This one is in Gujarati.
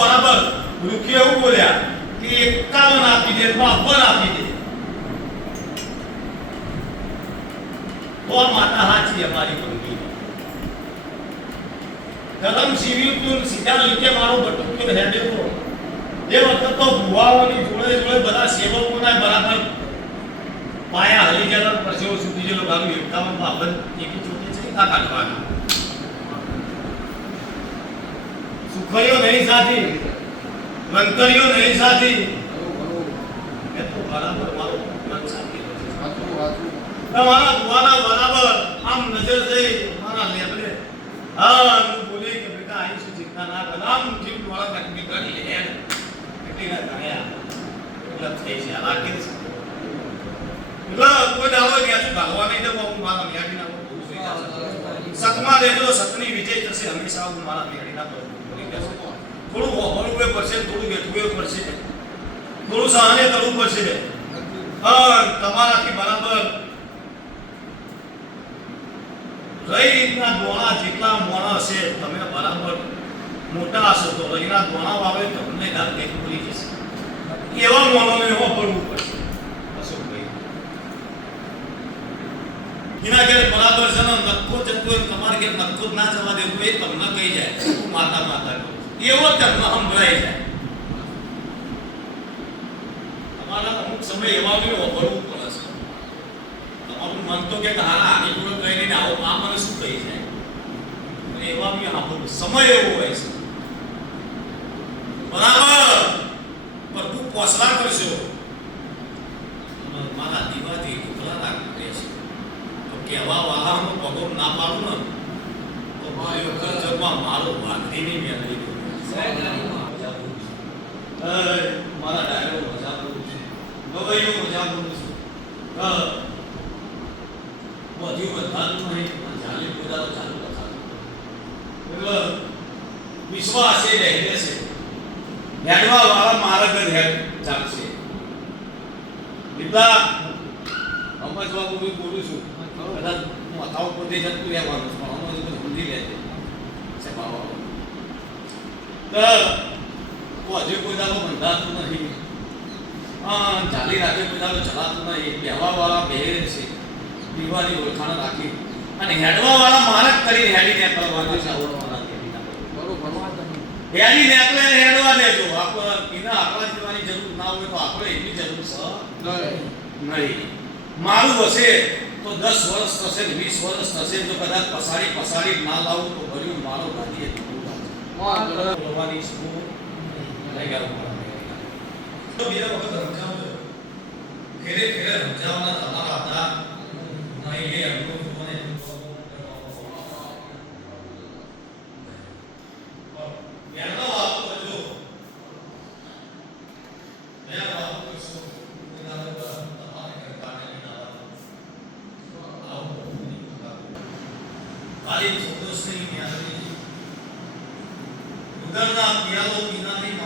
બરાબર રૂખી એવું બોલ્યા કે 51 આપી દે તો 52 આપી દે તો માતા હાચી અમારી બંગી કલમ સીવ્યું તું સીધા લીધે મારો બટુક્યો હેડ્યો તો એ વખત તો ભુવાઓની જોડે જોડે બધા સેવકોના બરાબર પાયા હલી ગયા પરસેવો સુધી જે લોકો આવી 51 બાબત એકી ચોટી છે આ કાઢવાના સુખરીઓ નહીં સાથી મંતરીઓ નહીં સાથી એ તો બરાબર મારો મન સાથી તમારા ભુવાના બરાબર આમ નજર જઈ મારા લેબલે હા હું બોલી કે બેટા આઈ શું ચિંતા ના કર આમ જીવ વાળા તકની કરી લે કેટલી ના કાયા એટલે થઈ છે લાગે છે કોઈ દાવો ગયા છું ભાગવા નહીં તો હું મારા મેડી ના સતમાં દેજો સતની વિજય થશે હંમેશા હું મારા મેડી ના કરું થોડું હોળવું પડશે થોડું વેઠવું પડશે થોડું સહને કરવું પડશે તમારાથી બરાબર રહી રીતના દોણા જેટલા મોણા હશે તમે બરાબર મોટા હશો તો રહીના દોણા વાવે તમને ઘર કંઈક ભૂલી જશે એવા મોણોને એવો પડવું પડશે એના ઘેર બરાબર છે ને નક્કો જતો તમારે ઘેર નક્કો ના જવા દેવું એ તમને કહી જાય હું માતા માતા કહું એવો તમને સંભળાઈ જાય તમારા અમુક સમય એવા બી ઓભરવું પડે છે તમારું મન તો કે હારા આની જોડે કહી નહીં આવો આ મને શું કહી જાય અને એવા બી સાંભળવું સમય એવો હોય છે બરાબર પ્રભુ પોસલા કરશો મારા દીવાથી ઢોકળા રાખી દેશે તો કહેવા વાળાનો પગો ના પાડું ને તો મારી વખત જગવા મારો વાઘરી નહીં મેળવી મારા ડાયરો મજા કરું છું ગવાઈઓ મજા કરું છું બધું બધાનું નહીં ચાલી પૂજા તો ચાલુ કરતા એટલે વિશ્વાસ એ રહી રહેશે હેડવા વાળા માર્ગ જ હેડ ચાલશે એટલા સમજવા હું બોલું છું કદાચ હું અથાવ પોતે જતું રહેવાનું છું પણ સમજ સમજી લે છે બાબા તો હજુ કોઈ દાડો બંધાતું નથી ચાલી રાખે કોઈ દાડો ચલાતું નહીં બેહવા વાળા બેહે છે દીવાની ઓળખાણ રાખી અને હેડવા વાળા મારક કરીને હેડી નીકળવાના છે હેડી નીકળે હેડવા દેજો આપણે એના આપણા જીવવાની જરૂર ના હોય તો આપણે એની જરૂર છે નહીં મારું હશે તો 10 વર્ષ થશે 20 વર્ષ થશે તો કદાચ પસાડી ના લાવું તો ભર્યું મારો ગાદી બોલવાની શું લઈ ગયા તો બીજા વખત સમજાવજો ઘેરે ઘેરે સમજાવવાના તમારા હતા નહીં એ અનુભવ મને યાદો આપો જો મેં આપો શું તમારે કરતા નહીં આવો ખાલી સંતોષ નહીં યાદ નહીં ઉગરના પિયાલો પીના નહીં